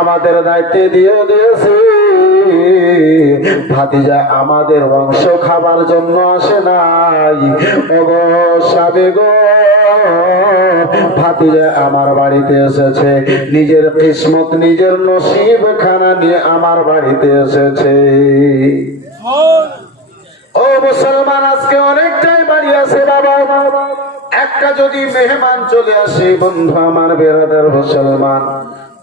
আমাদের দায়িত্বে দিয়ে দিয়েছে। ভাতিজা আমাদের বংশ খাবার জন্য আসে নাই। ওগো স্বামী গো, ভাতিজা আমার বাড়িতে এসেছে নিজের কিসমত নিজের নসিব খানা নিয়ে আমার বাড়িতে এসেছে। ও মুসলমান, আজকে অনেকটাই বাড়ি আছে বাবা। একটা যদি মেহমান চলে আসে বন্ধু আমার বেরাদার মুসলমান,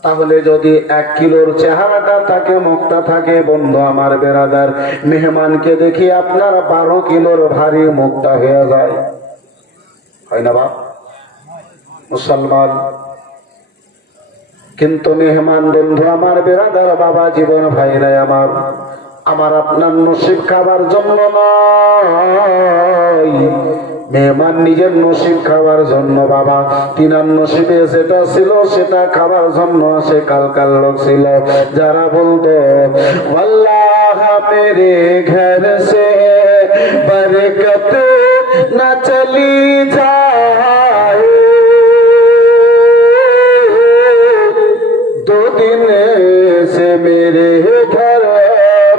তাহলে যদি 1 কিলোর চেহারাটা থাকে মুখটা থাকে বন্ধু আমার বেরাদার, মেহমানকে দেখি আপনার 12 কিলোর ভারী মুখটা হয়ে যায়, হয় না বাপ মুসলমান? কিন্তু মেহমান বন্ধু আমার বেরাদার বাবা জীবন ভাইরাই আমার আপনার নসিব খাবার জন্য নয়, মেহমান নিজের নসিব খাবার জন্য বাবা। তিনার নসিবে যেটা ছিল সেটা খাবার জন্য আসে। কাল লোক ছিল যারা বলতো আল্লাহ মেরে ঘর সে বরকত না চলি যায়, 2 दिन से मेरे घर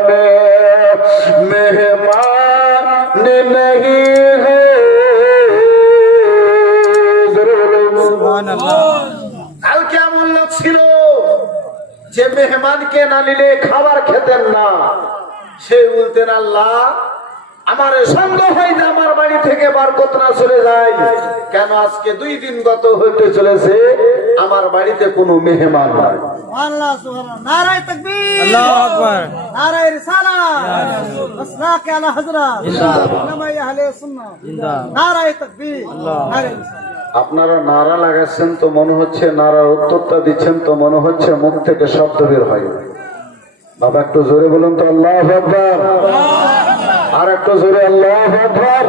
में मेहमान नहीं है। কাল কেমন লোক ছিল যে মেহমানকে না নিলে খাবার খেতেন না, সে বলতেন আল্লাহ আমার সন্দেহ হয় যে আমার বাড়ি থেকে বরকত না চলে যায়, কেন আজকে 2 দিন গত হতে চলেছে আমার বাড়িতে কোনো মেহমান নাই। আল্লাহ সুবহানাহু নারায়ে তাকবীর, আল্লাহু আকবার, নারায়ে রিসালাত, আসলাকে আলা হযরত নামায়ে আহলে সুন্নাহ, নারায়ে তাকবীর, নারায়ে রিসালাত। আপনারা নারা লাগাচ্ছেন তো মনে হচ্ছে, নারার উত্তরটা দিচ্ছেন তো মনে হচ্ছে মুখ থেকে শব্দ বের হয়। বাবা একটু জোরে বলুন তো আল্লাহু আকবার, আর একটু জোরে আল্লাহু আকবার।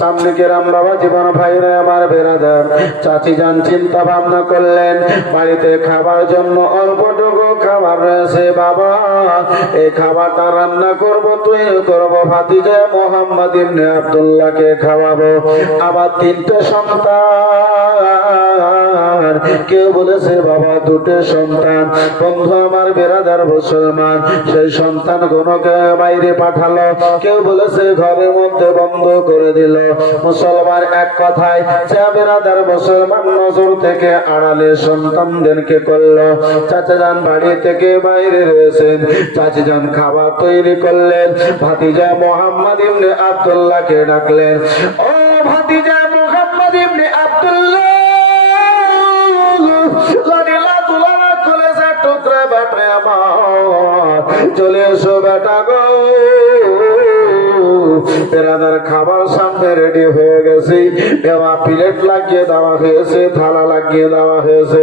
সামনে কেরাম বাবা জীবন ভাইরা আমার বেরাদার চাচি যান চিন্তা ভাবনা করলেন বাড়িতে খাবার জন্য অল্পটুকু খাবার রয়েছে বাবা, এই খাবারটা রান্না করব তৈরি করব, ভাতিজা মোহাম্মদ ইবনে আব্দুল্লাহকে খাওয়াবো। আবার 3টে সন্তান, কেউ বলেছে বাবা 2টে সন্তান। বন্ধু আমার বেরাদার মুসলমান, সেই সন্তান গুলোকে বাইরে পাঠালো, কেউ বলেছে ঘরের মধ্যে বন্ধ করে দিল। মুসলমান এক কথায় যা বেরাদার মুসলমান নজর থেকে আড়ালে সন্তানদেরকে করলো। চাচা যান বাড়ি থেকে বাইরে রয়েছেন, চাচি যান খাবার তৈরি করলেন, ভাতিজা মোহাম্মদ ইবনে আব্দুল্লাহকে ডাকলেন। ও ভাতিজা মোহাম্মদ ইবনে আব্দুল্লাহ, চলে এসো বেটা গো, বেরাদার খাবার সামনে রেডি হয়ে গেছে, দেওয়া প্লেট লাগিয়ে দেওয়া হয়েছে, থালা লাগিয়ে দেওয়া হয়েছে।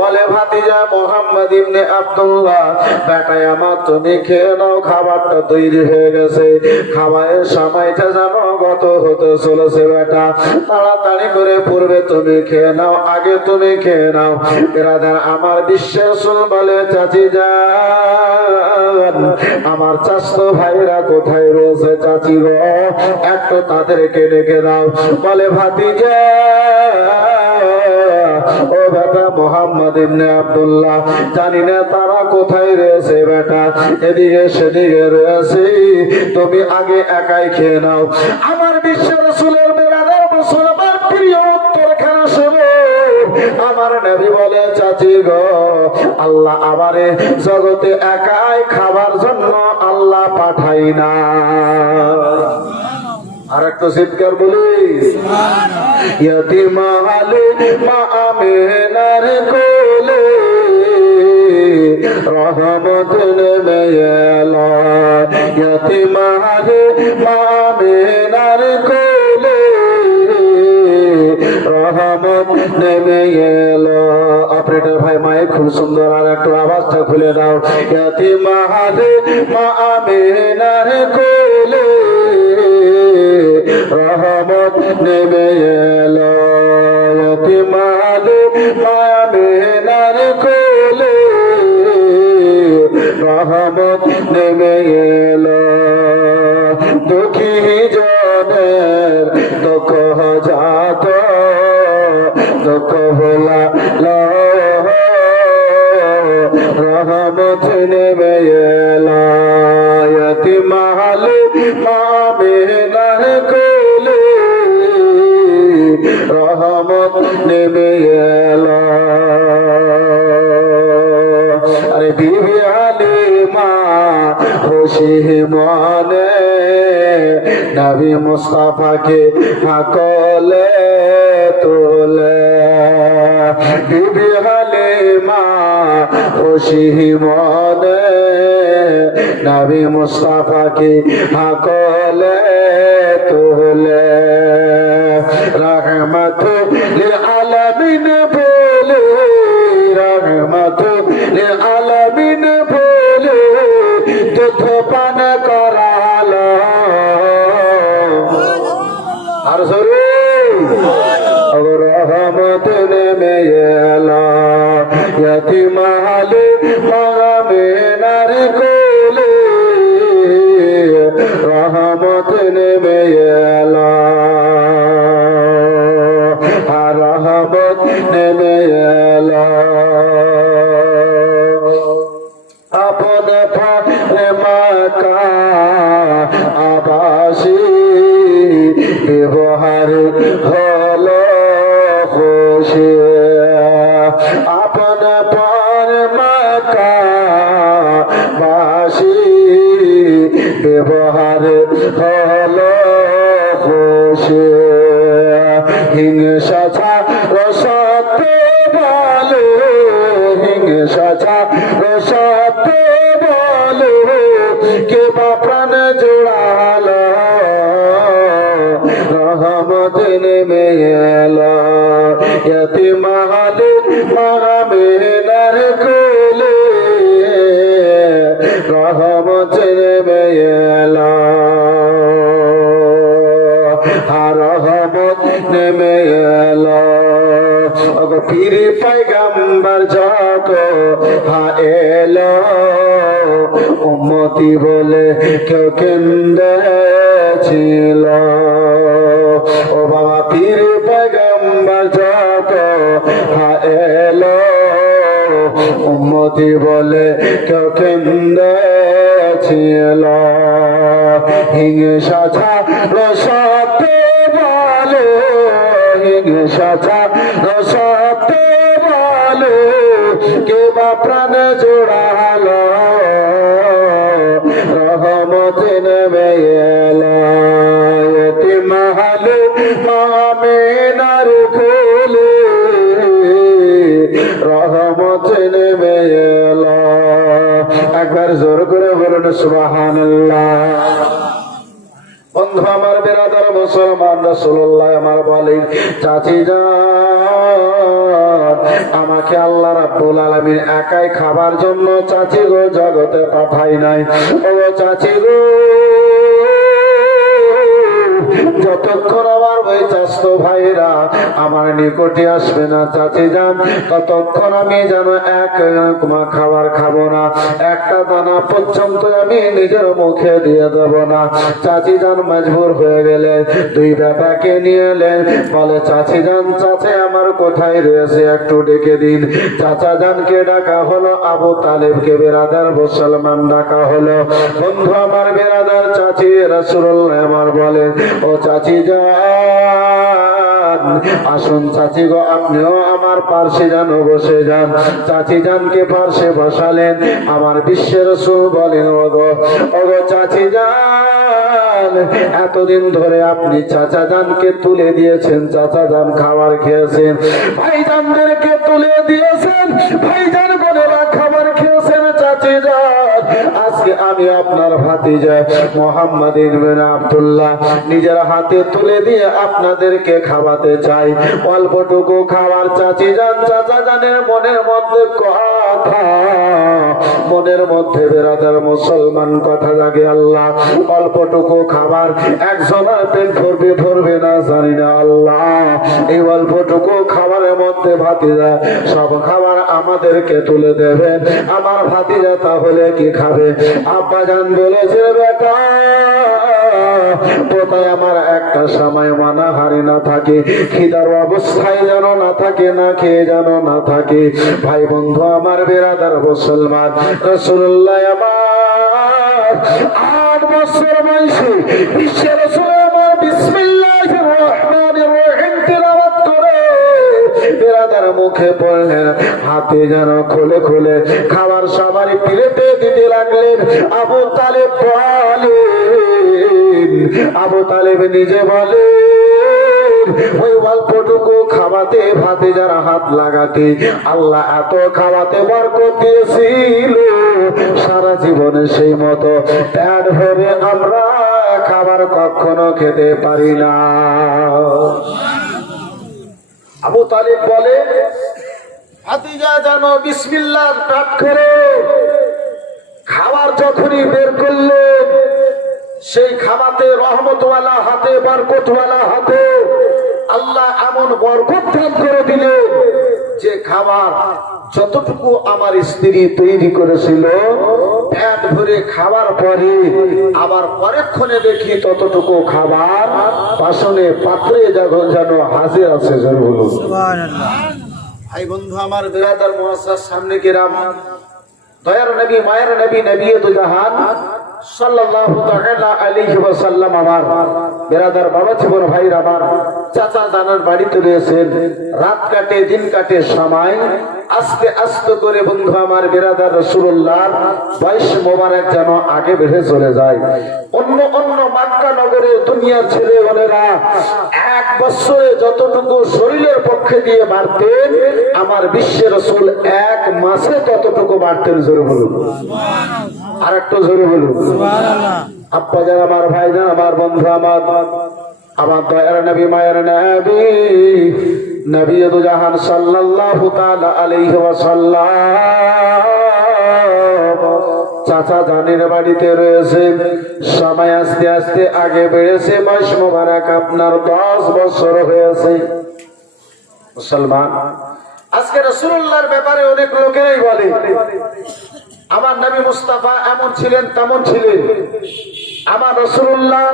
বলে ভাতিজা মোহাম্মদ ইবনে আব্দুল্লাহ, বেটাই আমার তুমি খেয়ে নাও, খাবারটা তৈরি হয়ে গেছে। খাবারের সময়টা জানো গত হতে চলেছে বেটা, তাড়াতাড়ি করে পূর্বে তুমি খেয়ে নাও, আগে তুমি খেয়ে নাও। বেরাদার আমার বিশ্বাস বলে চাচি যান আমার চাচতো ভাইরা কোথায় রয়েছে চাচি গো, একটু তাদেরকে ডেকে দাও। বলে ভাতিজা ও বেটা মোহাম্মদ ইবনে আব্দুল্লাহ, জানি না তারা কোথায় রয়েছে বেটা, এদিকে সেদিকে রয়েছে, তুমি আগে একাই খেয়ে নাও। আমার বিশ্ব রাসূলের বেরাদার মুসলমান প্রিয় উত্তরখানা শোনো, আমার নবী বলে চাচি গো, আল্লাহ আমারে জগতে একাই খাবার জন্য আল্লাহ পাঠাই না। আর একটা চিৎকার বলি, ইয়তিম আলে মা আমিনার কোলে রহমত নেমে এলো, ইয়তিম আলে মা আমিনার কোলে রহমত নেমে এলো। অপারেটর ভাই মাইক খুব সুন্দর আর একটু আওয়াজটা খুলে দাও। ইয়তিম আলে মা আমিনার কোলে রহমত নেমে এলো, ইয়তিম আলে মা আমিনার কোলে রহমত নেমে এলো। দুঃখী জনের দুঃখ যাত, দুঃখ ভোলা খুশি মনে নবী মুস্তাফাকে হাকলে তোলে বিবি হালিমা খুশি মনে নবী মুস্তাফাকে হাকলে তোলে রহমতুল আলামিন বলে রহমতুল আলামিন বলে দুধ পান করালো আর সরে রহমত নেমে এলো यतीम हाले मामेनार कोले रहमत नेमे एलो रहमत नेमे एलो अपने फाले माका आबासी व्यवहार हलो खुशी अपन पर माका बासी व्यवहार हलो खुशी हिंसा रसते बोले हिंसा रसते बोले के बापन जुड़ालो रहमत नेमे एलो यतीम हाले मामेनार कोले रहमत नेमे एलो रहमत नेमे एलो पीर पैगम्बर যত এলো উম্মতি বলে কেউ কেন্দে ছিল ও বাবা পীর पैगम्बर যত এলো উম্মতি বলে কেউ কেন্দে ছিল হিংসা রসতে বলে হিংসা রসতে বলে কে বা প্রাণ জোড়ালো রহমত নেমে এলো यतीम हाले मामेनार कोले रहमत नेमে এলো একবার জোর করে বলুন সুবহানাল্লাহ বন্ধু আমার বিরাদার মুসলমান রাসূলুল্লাহ আমার বলেন চাচি যান আমাকে আল্লাহ রাব্বুল আলামিন একাই খাবার জন্য চাচি গো জগতে পাঠাই নাই ও চাচি গো যতক্ষণ আমার ওই চাচতো ভাইরা আমার নিকটে আসবে না চাচি যান ততক্ষণ আমি যেন এক মা খাবার খাবো না একটা দানা পর্যন্ত আমি নিজের মুখে দিয়ে দেব না চাচি যান মজবুর হয়ে গেলেন দুই বেটাকে নিয়ে এলেন বলে চাচি যান চাচা আমার কোথায় রয়েছে একটু ডেকে দিন চাচা যানকে ডাকা হলো আবু তালেবকে বেরাদার মুসলমান ডাকা হলো বন্ধু আমার বেরাদার চাচি রাসূলুল্লাহ আমার বলেন ও চাচি যান আসুন চাচি গো আপনিও আমার পার্শ্বে যান বসে যান চাচি যানকে পার্শ্বে বসালেন আমার বিশ্বের রাসূল বলেন ওগো চাচি যান এতদিন ধরে আপনি চাচা যানকে তুলে দিয়েছেন চাচা যান খাবার খেয়েছেন ভাইজানদেরকে তুলে দিয়েছেন ভাইজান বোনেরা খাবার খেয়েছেন চাচি যান আজকে আমি আপনার ভাতিজা মুহাম্মদ ইবনে আব্দুল্লাহ নিজের হাতে তুলে দিয়ে আপনাদেরকে খাওয়াতে চাই অল্পটুকু খাবার চাচি যান চাচা জানের মনের মধ্যে কথা মনের মধ্যে বেরাদার মুসলমান কথা জাগে আল্লাহ অল্পটুকু খাবার একজনের পেট ভরবে না জানি না আল্লাহ এই অল্পটুকু খাবারের মধ্যে ভাতিজা সব খাবার আমাদেরকে তুলে দেবেন আমার ভাতিজা তাহলে কি খাবে আব্বা জান বলেছে বেটা কোথায় আমার একটা সময় মানা হারি না থাকে খিদার অবস্থায় যেন না থাকে না খেয়ে যেন না থাকে ভাই বন্ধু আমার বেরাদার মুসলমান রাসূলুল্লাহ আমার 8 বছর বয়সে বিশ্ব রাসূল আমার বিসমিল্লাহির রহমানির রহিম তেলাওয়াত করে বেরাদার মুখে পড়লেন, হাতে যেন খুলে খুলে খাবার সবারই প্লেটে দিতে লাগলেন। আবু তালেব নিজে বলে ওই অল্পটুকু খাওয়াতে ভাতে যারা হাত লাগাতে আল্লাহ এত খাওয়াতে বরকত দিয়েছিল, সারা জীবনে সেই মতো পেট ভরে আমরা খাবার কখনো খেতে পারি না। আবু তালিব বলে, ভাতিজা জানো বিসমিল্লাহ পাঠ করে খাবার যখনই বের করলেন, সেই খাবাতে রহমতওয়ালা হাতে, বরকতওয়ালা হাতে আল্লাহ এমন বরকত দান করে দিলেন যে খাবার যতটুকু আমার স্ত্রী তৈরি করেছিল পেট ভরে খাবার পরে আবার পরেক্ষণে দেখি ততটুকু খাবার বাসনে পাত্রে যখন যেন হাজির আছে। ভাই বন্ধু আমার, বিরাদার মুআজ্জাজ সামনে কিরাম, দয়ার নবী, মায়ের নবী, নবী দু জাহান সাল্লাল্লাহু তাআলা আলাইহি ওয়াসাল্লাম আমার বিরাদার বাবা জীবন ভাইরা আমার চাচা জানার বাড়িতে রয়েছেন। রাত কাটে দিন কাটে সময় আস্তে আস্তে করে বন্ধু আমার বিরাদার রাসূলুল্লাহর বয়স মোবারক যেন আগে বেড়ে চলে যায়। অন্য অন্য মক্কা নগরের দুনিয়ার ছেলেমেয়েরা এক বছরে যতটুকু শরীরের পক্ষে দিয়ে বাড়তেন, আমার বিশ্বের রাসূল এক মাসে ততটুকু বাড়তেন। জোরে বলুন, আর একটু জোরে বলুন। আব্বা যান আমার, ভাই যান আমার, বন্ধু আমার, আমার দয়ার নবী, মায়ের নবী, নবী দু জাহান সাল্লাল্লাহু তাআলা আলাইহি ওয়াসাল্লাম চাচা জানের বাড়িতে রয়েছে। সময় আস্তে আস্তে আগে বেড়েছে, বয়স মোবারক আপনার 10 বছর হয়েছে। মুসলমান, আজকে রাসূলুল্লাহর ব্যাপারে অনেক লোকেরাই বলে আমার নবী মুস্তাফা এমন ছিলেন তেমন ছিলেন। আমার রাসূলুল্লাহ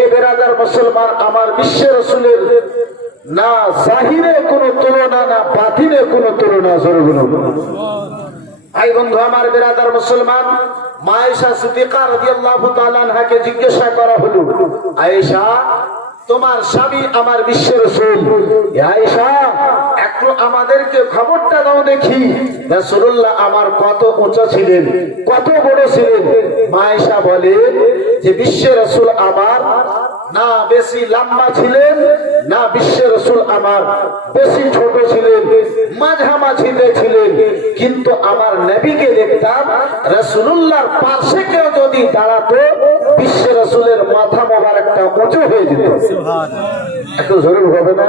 এ বেরাদার মুসলমান, আমার বিশ্বের রাসূলের না জাহিরে কোনো তুলনা, না বাতিনে কোনো তুলনা। জোরে বলুন। ভাই বন্ধু আমার বেরাদার মুসলমান, মা আয়েশা সিদ্দিকা রাদিয়াল্লাহু তাআলা আনহাকে জিজ্ঞাসা করা হলো, আয়েশা তোমার স্বামী আমার বিশ্বের রাসূল, আয়েশা একটু আমাদেরকে খবরটা দাও দেখি রাসূলুল্লাহ আমার কত উঁচা ছিলেন, কত বড় ছিলেন। মা আয়েশা বলে যে বিশ্বের রাসূল আমার না বেশি লম্বা ছিলেন, না বিশ্বের রাসূল আমার বেশি ছোট ছিলেন, মাঝামাঝিতে ছিলেন। কিন্তু আমার নবীকে দেখতাম রাসূলুল্লাহর পাশে কেউ যদি দাঁড়াতো বিশ্বের রাসূলের মাথা মোবারকটা উঁচু হয়ে যেত। একটু জরুরি হবে না?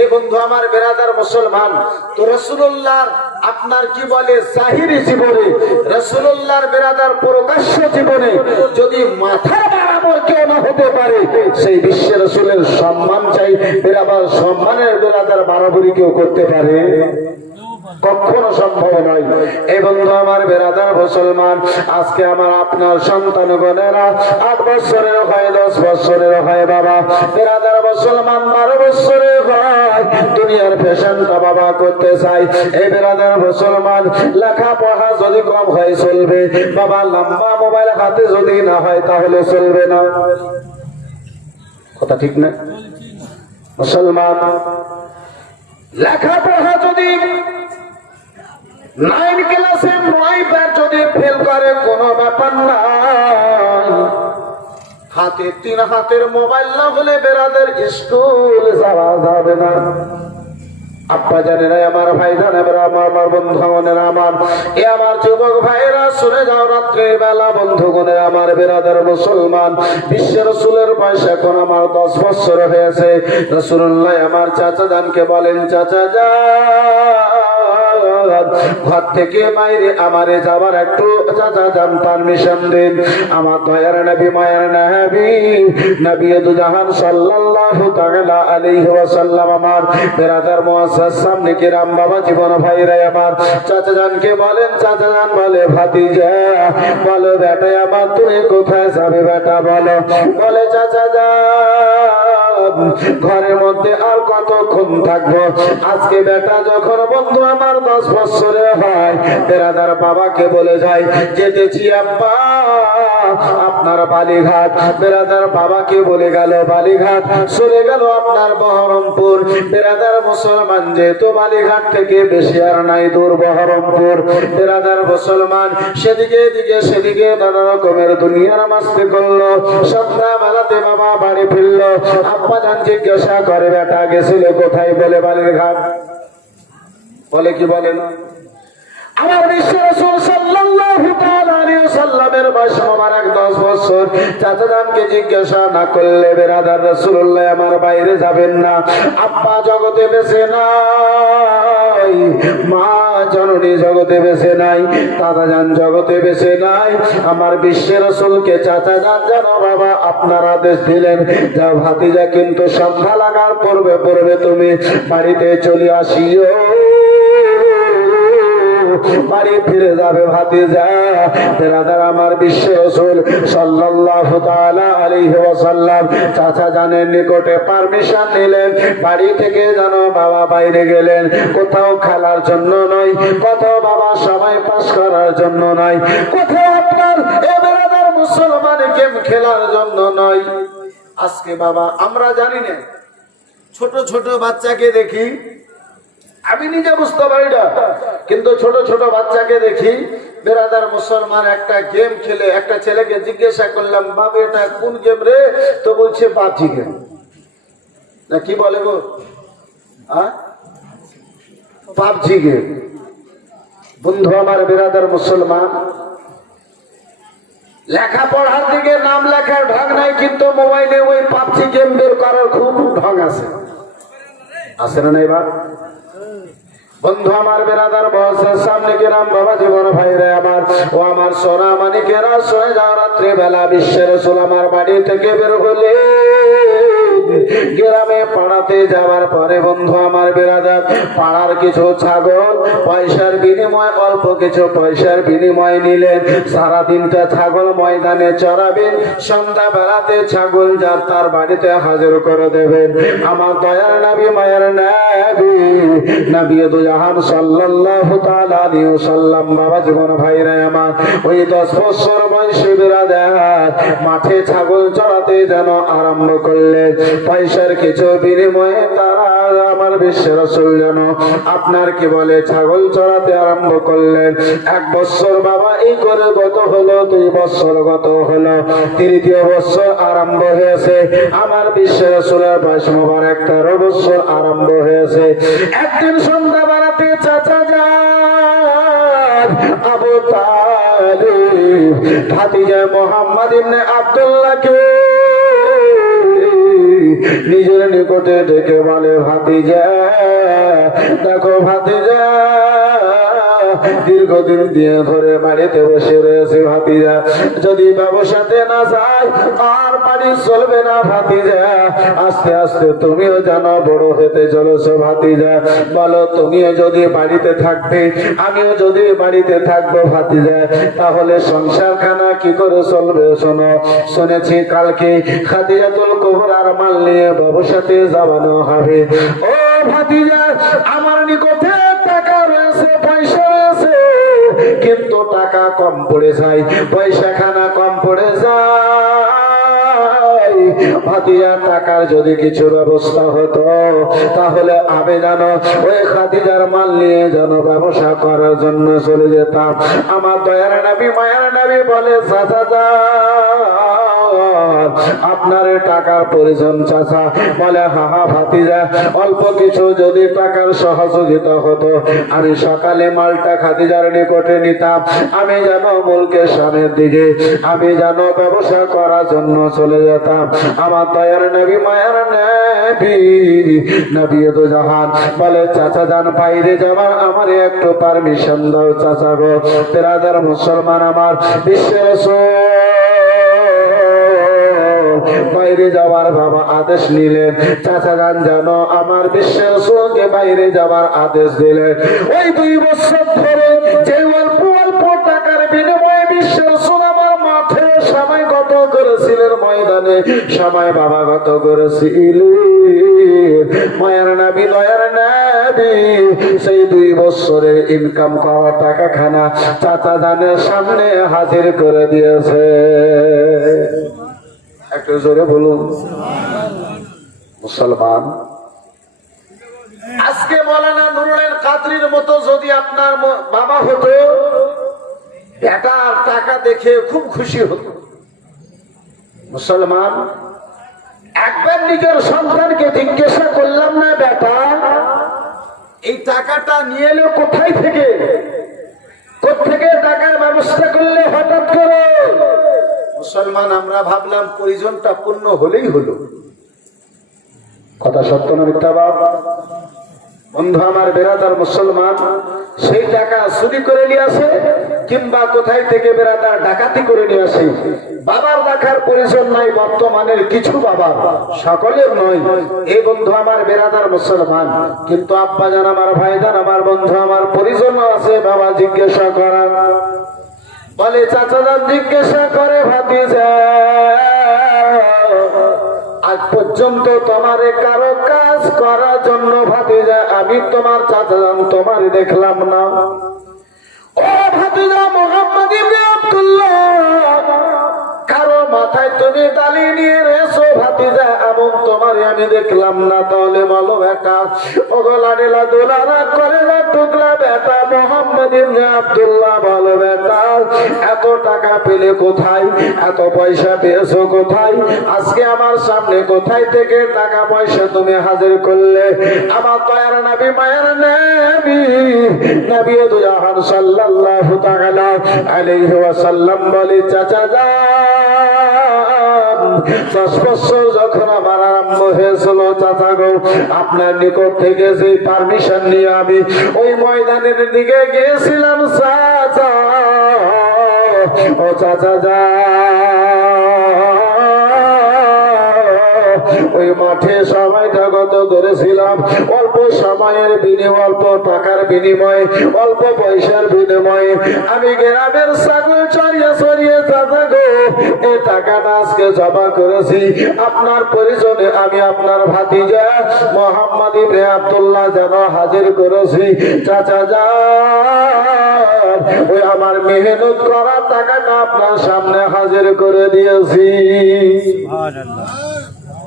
এই বন্ধু আমার বেরাদার মুসলমান, তো রাসূলুল্লাহর আপনার কি বলে জাহিরি জীবনে, রাসূলুল্লাহর বেরাদার প্রকাশ্য জীবনে যদি মাথার বরাবর কেউ না হতে পারে, সেই বিশ্বের রাসূলের সম্মান চাই বেরাদার, সম্মানের বেরাদার বাড়াবাড়ি কেউ করতে পারে? কখনো সম্ভব নয়। এই বন্ধু আমার বেরাদার মুসলমান, আজকে আমার আপনার সন্তান গণেরা 8 বছরের হয়, 10 বছরের হয়, বাবা বেরাদার মুসলমান 12 বছরের হয়, দুনিয়ার ফ্যাশনটা বাবা করতে চাই। এই বেরাদার মুসলমান, লেখাপড়া যদি কম হয় চলবে বাবা, লম্বা মোবাইল হাতে যদি না হয় তাহলে চলবে না। কথা ঠিক না মুসলমান? লেখাপড়া যদি 9 ক্লাসে 9 বার যদি ফেল করে কোনো ব্যাপার না, হাতে 3 হাতের মোবাইল না হলে বেরাদের স্কুল যাওয়া যাবে না। আব্বা জানেরা, আমার ভাই জানেরা, আমার বন্ধুগণেরা, আমার যুবক ভাইরা শুনে যাও, রাত্রের বেলা বন্ধুগণেরা আমার বেরাদার মুসলমান, বিশ্বের রাসূলের বয়স এখন আমার 10 বছর হয়েছে। রাসূলুল্লাহ আমার চাচা জানকে বলেন, চাচা যান ঘর থেকে বাইরে আমারে যাবার একটু চাচা যান পারমিশন দিন। আমার দয়ার নবী, মায়ের নবী, নবী দু জাহান সাল্লাল্লাহু তাআলা আলাইহি ওয়াসাল্লাম আমার বেরাদার মুআজ্জাজ সামনে কিরাম, বাবা জীবন ভাইরা আমার চাচা জানকে বলেন, চাচা জান বলে, ভাতিজা বলো বেটা আমার তুমি কোথায় যাবে বেটা বলো? বলে চাচা জান ঘরের মধ্যে আর কতক্ষণ থাকবো? আজকে বেটা যখন বন্ধু আমার 10 বছরে হয়, বেরাদার বাবাকে বলে যায় যেতেছি আব্বা আপনার বালিঘাট। বেরাদার বাবাকে বলে গেল বালিঘাট, চলে গেল আপনার বহরমপুর। বেরাদার মুসলমান যেহেতু বালিঘাট থেকে বেশি আর নাই দূর বহরমপুর। বেরাদার মুসলমান সেদিকে এদিকে সেদিকে নানা রকমের দুনিয়ার মাস্তি করলো। সন্ধ্যাবেলাতে বাবা বাড়ি ফিরলো। আব্বা জান জিজ্ঞাসা করে বেটা গেছিল কোথায়? বলে বালিঘাট। বলে কি বলে না? আমার বিশ্ব রাসূল সাল্লাল্লাহু তাআলা আলাইহি ওয়াসাল্লামের বয়স মোবারক 10 বছর। চাচা জানকে জিজ্ঞাসা না করলে বেরাদার রাসূলুল্লাহ আমার বাইরে যাবেন না। আব্বা জগতে বেঁচে নাই, মা জননী জগতে বেঁচে নাই, দাদা জান জগতে বেঁচে নাই। আমার বিশ্বের রাসূলকে চাচা জান জানো বাবা আপনার আদেশ দিলেন যাও ভাতিজা কিন্তু সন্ধ্যা লাগার পূর্বে তুমি বাড়িতে চলে আসিও। বাড়ি ফিরে যাবে ভাতিজা। বেরাদার আমার বিশ্ব রাসূল সাল্লাল্লাহু তাআলা আলাইহি ওয়াসাল্লাম চাচা জানের নিকটে পারমিশন নিলেন। বাড়ি থেকে জানো বাবা বাইরে গেলেন, কোথাও খেলার জন্য নয়, কোথাও বাবা সময় পাস করার জন্য নয়, কোথাও আপনার এ বেরাদার মুসলমান গেম খেলার জন্য নয়। আজকে বাবা আমরা জানি না, ছোট ছোট বাচ্চাকে দেখি, আমি নিজে বুঝতে পারি না, কিন্তু ছোট ছোট বাচ্চাকে দেখি বেরাদার মুসলমান একটা গেম খেলে। একটা ছেলেকে জিজ্ঞাসা করলাম বাবা এটা কোন গেম রে? তো বলছে পাবজি গেম। না কি বলে গো? PUBG game. বন্ধু আমার বেরাদার মুসলমান, লেখাপড়ার দিকে নাম লেখার ঢং নাই, কিন্তু মোবাইলে ওই পাবজি গেম বের করার খুব ঢং আছে। আছে না এবার? বন্ধু আমার বেরাদার বয়সের সামনে গেলাম বাবা জীবন ভাইরে আমার ও আমার সোনা মানিকেরা, শুনে যাও রাত্রে বেলা বিশ্বের রাসূল আমার বাড়ি থেকে বের হলে গ্রামে পাড়াতে যাওয়ার পরে বন্ধু আমার বেরাদার পাড়ার কিছু ছাগল পয়সার বিনিময়, অল্প কিছু পয়সার বিনিময় নিলেন। সারাদিনটা ছাগল ময়দানে চড়াবেন, সন্ধ্যা বেলাতে ছাগল যার তার বাড়িতে হাজির করে দেবেন। আমার দয়ার নবী মায়ের নবী দুজাহান সাল্লাল্লাহু তাআলা আলাইহি ওয়াসাল্লাম বাবা জীবন ভাইরা আমার ওই 10 বছর বয়সী বেরাদার মাঠে ছাগল চড়াতে যেন আরম্ভ করলেন। পয়সার কিছু বিনিময়ে তারা আমার বিশ্বের রাসূল যেন আপনার কি বলে ছাগল চড়াতে আরম্ভ করলেন। 1 বছর বাবা এই করে গত হলো, 2 বছর গত হলো, 3য় বছর আরম্ভ হয়েছে। আমার বিশ্বের রাসূলের বয়স মোবারক 13 বছর আরম্ভ হয়েছে। একদিন সন্ধ্যা বেলাতে চাচা যান আবু তালিব ভাতিজা মুহাম্মদ ইবনে আব্দুল্লাহকে নিজের নিকটে ডেকে বলে ভাতিজা দেখো ভাতিজা, দীর্ঘদিন দিয়ে ধরে বাড়িতে বসে রয়েছে ভাতিজা, যদি ব্যবসাতে না যায় আর বাড়ি চলবে না ভাতিজা। আস্তে আস্তে তুমিও জানো বড় হতে চলেছো ভাতিজা, বলো তুমিও যদি বাড়িতে থাকবে আমিও যদি বাড়িতে থাকবো ভাতিজা, তাহলে সংসার খানা কি করে চলবে? শোনো, শুনেছি কালকে খাদিজাতুল কুবরার মাল নিয়ে ব্যবসাতে যাওয়ানো হবে। ও ভাতিজা আমার নিকটে টাকা রয়েছে, পয়সা রয়েছে, কিন্তু টাকা কম পড়ে যায়, পয়সা খানা কম পড়ে যায়। ভাতিজা টাকার যদি কিছু ব্যবস্থা হতো তাহলে আমি জানো ওই খাদিজার মাল নিয়ে যেন ব্যবসা করার জন্য চলে যেতাম। আমার দয়ার নবী মায়ার নবী বলে চাচা আপনার টাকার প্রয়োজন চাচা? বলে হা হা ভাতিজা, অল্প কিছু যদি টাকার সহযোগিতা হতো আমি সকালে মালটা খাদিজার নিকটে নিতাম, আমি যেন মুলকের সামনের দিকে আমি যেন ব্যবসা করার জন্য চলে যেতাম। আমার দয়ার নবী মায়ার নবী নবী দুজাহান বলে চাচা যান বাইরে যাবার আমার একটু পারমিশন দাও চাচা গো। বেরাদার মুসলমান আমার বিশ্বের বাইরে যাওয়ার বাবা আদেশ নিলেন। চাচা গান জানো আমার বিশ্বের সঙ্গে বাইরে যাওয়ার আদেশ দিলেন। ওই 2 বছর ধরে যে অল্প অল্প টাকার বিনিময়ে বিশ্বের আমার মাঠে সময় গত করেছিলেন, ময়দানে সময় বাবা গত করেছিল মায়ের নবী দয়ার নবী সেই 2 বছরের ইনকাম করা টাকা খানা চাচা জানের সামনে হাজির করে দিয়েছে। একটু জোরে বলুন মুসলমান। আজকে মৌলানা নুরুল কাদরির মতো যদি আপনার বাবা হতো, বেটার টাকা দেখে খুব খুশি হতো। মুসলমান, একবার নিজের সন্তানকে জিজ্ঞাসা করলাম না, বেটা এই টাকাটা নিয়ে এলো কোথায় থেকে, কোত্থেকে টাকার ব্যবস্থা করলে হঠাৎ করে? মুসলমান, আমরা ভাবলাম প্রয়োজনটা পূর্ণ হলেই হলো। কথা সত্য না মিথ্যা বাপ? বন্ধু আমার বেরাদার মুসলমান, সেই টাকা চুরি করে নিয়ে আসে কিংবা কোথায় থেকে বেরাদার ডাকাতি করে নিয়ে আসে, বাবার দেখার প্রয়োজন নাই। বর্তমানের কিছু বাবা, সকলের নয়। এই বন্ধু আমার বেরাদার মুসলমান, কিন্তু আব্বা জান আমার, ভাই জান আমার, বন্ধু আমার প্রয়োজন আছে। বাবা জিজ্ঞাসা করার বলে, চাচা যান জিজ্ঞাসা করে, ভাতিজা আজ পর্যন্ত তোমারে কারো কাজ করার জন্য ভাতিজা আমি তোমার চাচা যান তোমারে দেখলাম না। ও ভাতিজা মোহাম্মদ ইবনে আব্দুল্লাহ, কারো মাথায় তুমি ডালি নিয়ে রেছো ভাতিজা, এমন তোমারে আমি দেখলাম না। তাহলে বলো বেটা, ওগলা ডিলা দুলারা করে না টুকরা বেটা মোহাম্মদ ইবনে আব্দুল্লাহ, বলো বেটা এত টাকা পেলে কোথায়, এত পয়সা পেয়েছো কোথায়? আজকে আমার সামনে কোথায় থেকে টাকা পয়সা তুমি হাজির করলে? আমার দয়ার নবী মায়ের নবী নবী দু জাহান সাল্লাল্লাহু তাআলা আলাইহি ওয়াসাল্লাম বলে, চাচা যান 10 বছর যখন আমার আরম্ভ হয়েছিল চাচা গো, আপনার নিকট থেকে যে পারমিশন নিয়ে আমি ওই ময়দানের দিকে গিয়েছিলাম চাচা, ও চাচা যান ওই মাঠে সময়টা গত করেছিলাম অল্প সময়ের বিনিময়ে, অল্প টাকার বিনিময়ে, অল্প পয়সার বিনিময়ে আমি গ্রামের ছাগল চড়িয়ে চড়িয়ে চাচা গো এই টাকাটা আজকে জমা করেছি আপনার পরিজনে। আমি আপনার ভাতিজা মোহাম্মদ ইবনে আব্দুল্লাহ যেন হাজির করেছি। চাচা যান ওই আমার মেহনত করা টাকাটা আপনার সামনে হাজির করে দিয়েছি।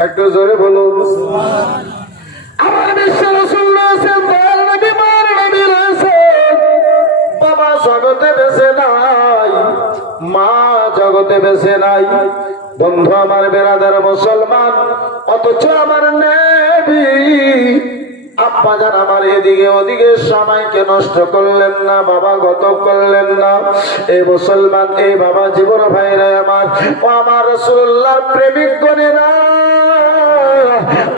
একটু জোরে বলুন। আমার বিশ্ব রাসূল রয়েছেন, দয়াল নবী মার নবী রয়েছেন, বাবা জগতে বেঁচে নাই, মা জগতে বেঁচে নাই। বন্ধু আমার বেরাদার মুসলমান, অথচ আমার নবী আব্বা জান আমার এদিকে ওদিকে সময়কে নষ্ট করলেন না, বাবা গত করলেন না। এই মুসলমান, এই বাবা জীবন ভাইরা আমার, ও আমার রাসূলুল্লাহর প্রেমিক গণেরা,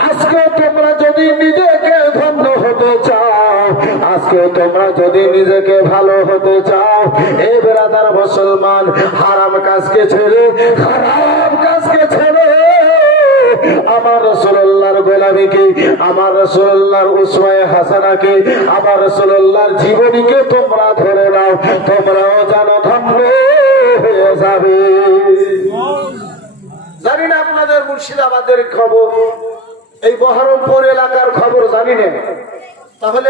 আজকে তোমরা যদি নিজেকে ধন্য হতে চাও, আজকে তোমরা যদি নিজেকে ভালো হতে চাও, এই বেরাদার মুসলমান, হারাম কাজকে ছেড়ে, খারাপ কাজকে ছেড়ে আমার রাসূলুল্লাহর গোলামীকে, আমার রাসূলুল্লাহর উসওয়ায়ে হাসানাকে, আমার রাসূলুল্লাহর জীবনীকে তোমরা ধরে নাও, তোমরাও জানো ধন্য হয়ে যাবে। জানি না আপনাদের মুর্শিদাবাদের খবর, এই বহরমপুর এলাকার খবর জানি না। তাহলে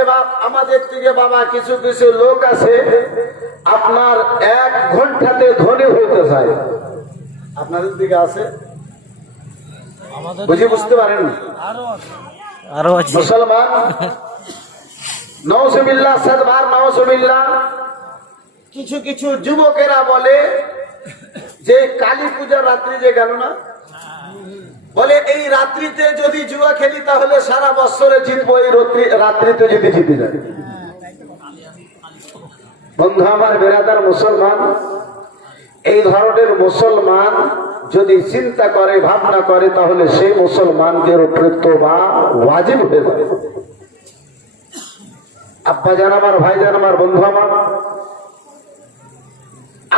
আমাদের থেকে বাবা কিছু কিছু লোক আছে আপনার 1 ঘন্টাতে ধনী হইতে চায়। আপনাদের দিকে আছে? বুঝতে পারেন আরো মুসলমান, নাউজুবিল্লাহ, সাদবার নাউজুবিল্লাহ। কিছু কিছু যুবকেরা বলে যে কালী পূজার রাত্রি যে গেল না, বলে এই রাত্রিতে যদি জুয়া খেলি তাহলে সারা বছরে জিতবো, এই রাত্রিতে যদি জিতে যায়। বন্ধু আমার বেরাদার মুসলমান, এই ধরনের মুসলমান যদি চিন্তা করে, ভাবনা করে, তাহলে সেই মুসলমানদের উপরে তওবা ওয়াজিব হয়ে যাবে। আব্বা জান আমার, ভাই জান আমার, বন্ধু আমার,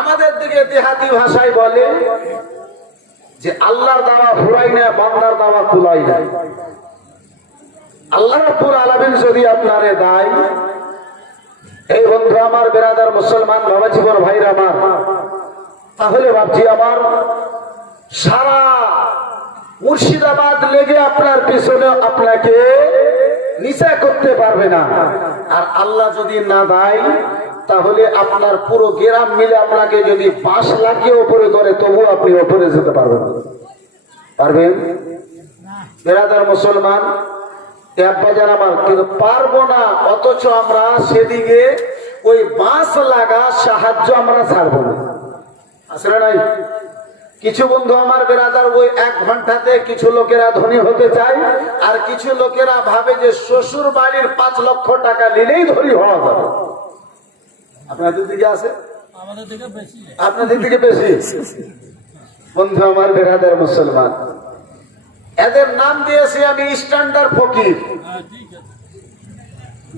আমাদের দিকে দেহাতি ভাষায় বলে যে আল্লাহর দাওয়া ফুরাই না, বান্দার দাওয়া কুলাই না। আল্লাহ রাব্বুল আলামিন যদি আপনারে দেয়, এই বন্ধু আমার বেরাদার মুসলমান, বাবা জীবন ভাইরা আমার, তাহলে ভাবছি আমার সারা মুর্শিদাবাদ লেগে আপনার পিছনে আপনাকে নিচা করতে পারবে না। আর আল্লাহ যদি না দেয় তাহলে আপনার পুরো গ্রাম মিলে আপনাকে যদি 5 লাগিয়ে উপরে করে তবু আপনি উপরে যেতে পারবেন। পারবেন বেরাদার মুসলমান বাজার আমার কিন্তু পারবো না, অথচ আমরা সেদিকে ওই বাঁশ লাগা সাহায্য আমরা ছাড়বো না। আসলে নাই কিছু বন্ধু আমার বেরাদার ওই 1 ঘন্টাতে কিছু লোকেরা ধনী হতে চায়, আর কিছু লোকেরা ভাবে যে শ্বশুর বাড়ির 5 লক্ষ টাকা নিলেই ধনী হওয়া যাবে। আপনাদের দিকে আছে, আপনাদের দিকে বেশি। বন্ধু আমার বেরাদার মুসলমান, এদের নাম দিয়েছি আমি স্ট্যান্ডার্ড ফকির।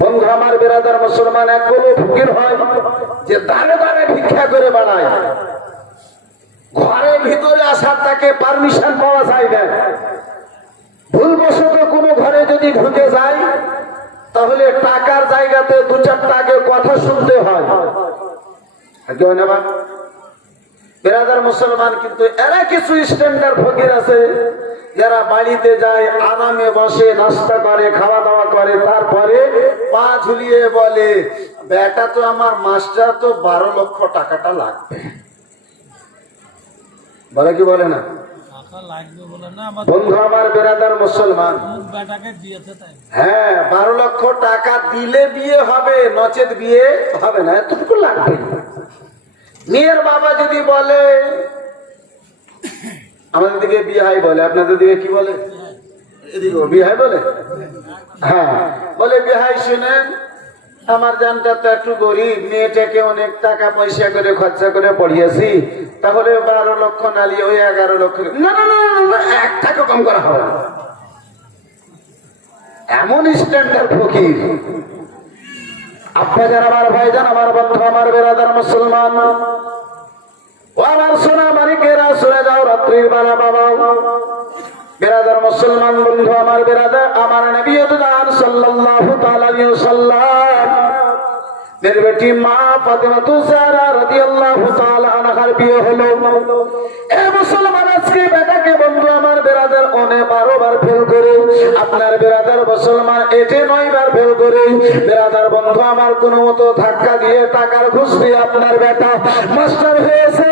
বন্ধু আমার বেরাদার মুসলমান, একগুলো ফকির হয় যে দানে দানে ভিক্ষা করে বানায়, ঘরের ভিতরে আসার তাকে পারমিশন পাওয়া যায় না। ভুলবশত কোনো ঘরে যদি ঢুকে যায় তাহলে টাকার জায়গাতে 2-4টা আগে কথা শুনতে হয়। বেরাদার মুসলমান, কিন্তু এরা কিছু স্ট্যান্ডার্ড ফকির আছে যারা বাড়িতে যায়, আরামে বসে নাস্তা করে, খাওয়া দাওয়া করে, তারপরে পা ঝুলিয়ে বলে বেটা তো আমার মাস্টার তো 12 লক্ষ টাকাটা লাগবে। বলে কি বলে না বন্ধু আমার বেরাদার মুসলমান? হ্যাঁ, 12 লক্ষ টাকা দিলে বিয়ে হবে, নচেত বিয়ে হবে না, এতটুকু লাগবে। মেয়ের বাবা যদি বলে, আমাদের দিকে বিহাই বলে, আপনাদের দিকে কি বলে? এদিকে বিহাই বলে। হ্যাঁ, বলে বিহাই শুনেন, আমার জানটা তো একটু গরিব, মেয়েটাকে অনেক টাকা পয়সা করে খরচা করে পড়িয়েছি, তাহলে 12 লক্ষ নালি ওই 11 লক্ষ। না না না, 1 টাকা কম করা হবে। এমন স্ট্যান্ডার্ড ফকির। আপনাদের আমার ভাইজান, আমার বন্ধু, আমার বেরাদার মুসলমান, ও আমার সোনা মানিকেরা, শুনে যাও রাত্রির বেলা বাবা। বেরাদার মুসলমান বন্ধু আমার বেরাদার, আমার নবী সাল্লাল্লাহু তাআলা আলাইহি ওয়াসাল্লাম এর বেটি মা ফাতেমা তুজারা রাদিয়াল্লাহু তাআলা আনহার বিয়ে হলো। এ মুসলমান, আজকে বেটাকে বন্ধু আমার বেরাদার 12 বার ফেল করে, আপনার বেরাদার মুসলমান 9 বার ফেল করে, বেরাদার বন্ধু আমার কোনো মতো ধাক্কা দিয়ে টাকার ঘুষ দিয়ে আপনার বেটা মাস্টার হয়েছে,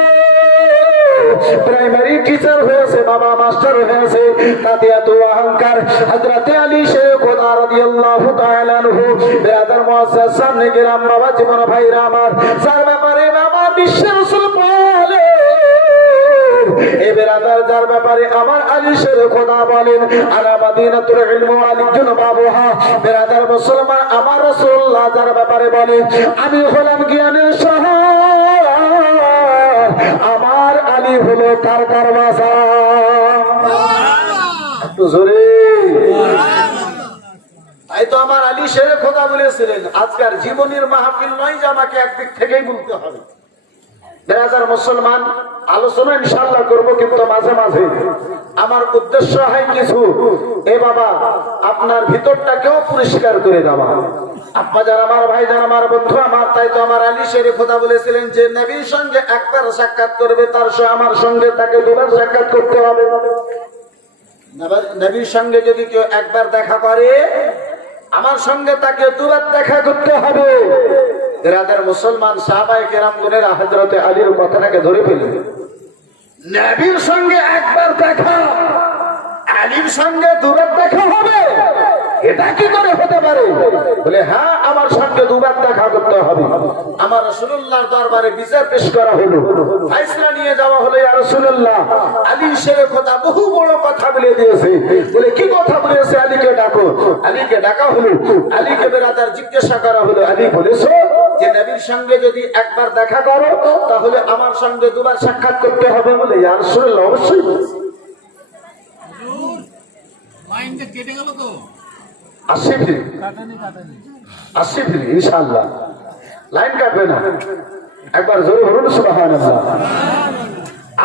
প্রাইমারি টিচার হয়েছে, বাবা মাস্টার হয়েছে। তাতে এত অহংকার। হযরতে আলী শেখ খোদা রাদিয়াল্লাহু তাআলা আনহু বেরাদার মুআজ্জাজ সামনে গেলাম বাবা, জীবন ভাইরা আমার, যার ব্যাপারে বাবা বিশ্বের রাসূল বলে, এ বেরাদার যার ব্যাপারে আমার আলী শেখ খোদা বলেন, আলা মাদিনাতুল ইলম আলিজুন বাবুহা। বেরাদার মুসলমান, আমার রাসূলুল্লাহ যার ব্যাপারে বলে, আমি হলাম জ্ঞানের শহর, আমার আলী হলো তার দরওয়াজা। একটু জোরে। তাই তো আমার আলী শের খোদা বলেছিলেন, আজকের জীবনের মাহফিল নয় যে আমাকে একদিক থেকেই বলতে হবে। বেরাদার মুসলমান, আলোচনা ইনশাআল্লাহ করব, কিন্তু মাঝে মাঝে আমার উদ্দেশ্য হয় কিছু এ বাবা আপনার ভিতরটাকেও পরিষ্কার করে দেওয়া। আপা যারা আমার ভাই, যারা আমার বন্ধু আমার, তাই তো আমার আলী শের খোদা বলেছিলেন যে নবীর সঙ্গে একবার সাক্ষাৎ করবে, তার আমার সঙ্গে তাকে 2 বার সাক্ষাৎ করতে হবে। নবীর সঙ্গে যদি কেউ একবার দেখা করে, আমার সঙ্গে তাকে 2 বার দেখা করতে হবে। বেরাদার মুসলমান, সাহাবায়ে কেরাম গুনেরা হযরতে আলীর কথাটাকে ধরে ফেললেন। নবীর সঙ্গে একবার দেখা, আলীর সঙ্গে 2 বার দেখা হবে, এটা কি করে হতে পারে? বলে হ্যাঁ, আমার সঙ্গে 2 বার দেখা করতে হবে। আমার রাসূলুল্লাহর দরবারে বিচার পেশ করা হলো, ফয়সালা নিয়ে যাওয়া হলো। ইয়া রাসূলুল্লাহ, আলী শের কথা বহু বড় কথা বলে দিয়েছে। বলে কি কথা বলেছে? আলীকে ডাকো। আলীকে ডাকা হলো। আলীকে বেরাদার জিজ্ঞাসা করা হলো, আলী বলেছো যে নবীর সঙ্গে যদি একবার দেখা করো তাহলে আমার সঙ্গে 2 বার সাক্ষাৎ করতে হবে? বলে ইয়া রাসূলুল্লাহ, অবশ্যই বলেছি। লাইনটা কেটে গেল তো, 80 ফিট ইনশাআল্লাহ লাইন কাটবে না। একবার জোরে বলুন সুবহানাল্লাহ।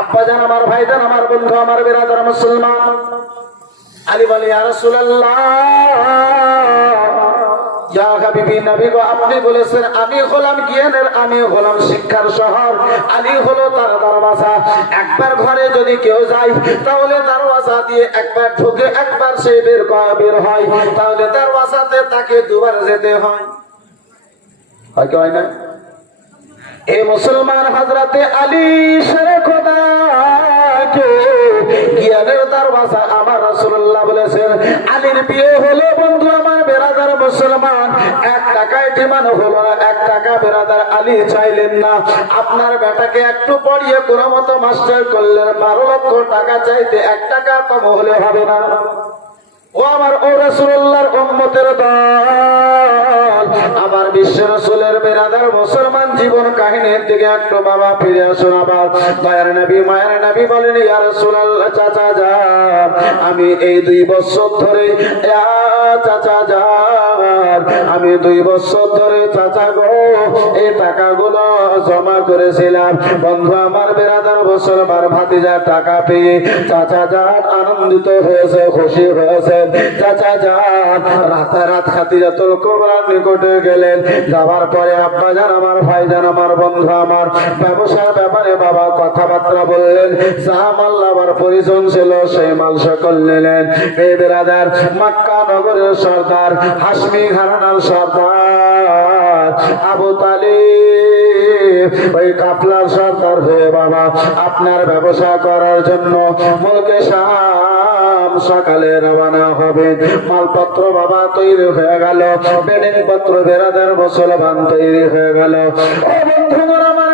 আব্বা জান, আমার ভাই জান, আমার বন্ধু, আমার বেরাদার মুসলমান, আলী বলে ইয়া রাসূলুল্লাহ, ইয়া মক্কা বিবি নবী গো আপনি বলেছেন আমি হলাম জ্ঞানের, আমি হলাম শিক্ষার শহর, আলী হলো তার দরওয়াজা। একবার ঘরে যদি কেউ যায় তাহলে দরওয়াজা দিয়ে একবার ঢুকে একবার সে বের হয়, তাহলে দরওয়াজাতে তাকে দুবার যেতে হয় কি হয় না? এ মুসলমান হযরতে আলী শেরে খোদা কে জ্ঞানের দরওয়াজা আমার রাসূলুল্লাহ বলেছেন। আলীর বিয়ে হলো বন্ধু আমার বেরাদার মুসলমান, 1 টাকায় ডিমান্ড হলো না, 1 টাকা বেরাদার আলী চাইলেন না। আপনার বেটাকে একটু পড়িয়ে কোনো মতো মাস্টার করলেন, 12 লক্ষ টাকা চাইতে 1 টাকা কম হলে হবে না। ও আমার ও রাসূলুল্লাহর উম্মতের দল, আমার বিশ্ব রাসূলের বেরাদার মুসলমান জীবন কাহিনীর দিকে একটু বাবা ফিরে আসুন। আবার দয়ার নবী মায়ের নবী বলেন ইয়া রাসূলুল্লাহ চাচা যান, আমি এই 2 বছর ধরে চাচা যান, আমি 2 বছর ধরে চাচা গো এই টাকাগুলো জমা করেছিলাম। বন্ধু আমার বেরাদার মুসলমান ভাতিজা টাকা পেয়ে চাচা যান আনন্দিত হয়েছে, খুশি হয়েছে। চাচা যান রাতারাত খাদিজাতুল কুবরার নিকটে গেলেন। যাওয়ার পরে আব্বা জান আমার ভাই জান আমার বন্ধু আমার ব্যবসার ব্যাপারে বাবা কথাবার্তা বললেন। যা মাল আমার পরিজন ছিল সেই মাল সকল নিলেন। এই বেরাদার মক্কা নগরের সর্দার হাশমি ঘরানার সর্দার আবু তালিব ওই কাফলার সর্দার হয়ে বাবা আপনার ব্যবসা করার জন্য মুলকে শাম সকালে রওনা হবে। মালপত্র বাবা তৈরি হয়ে গেল, বেডিং পত্র বেরাদার মুসলমান তৈরি হয়ে গেল। ও বন্ধুগণ আমার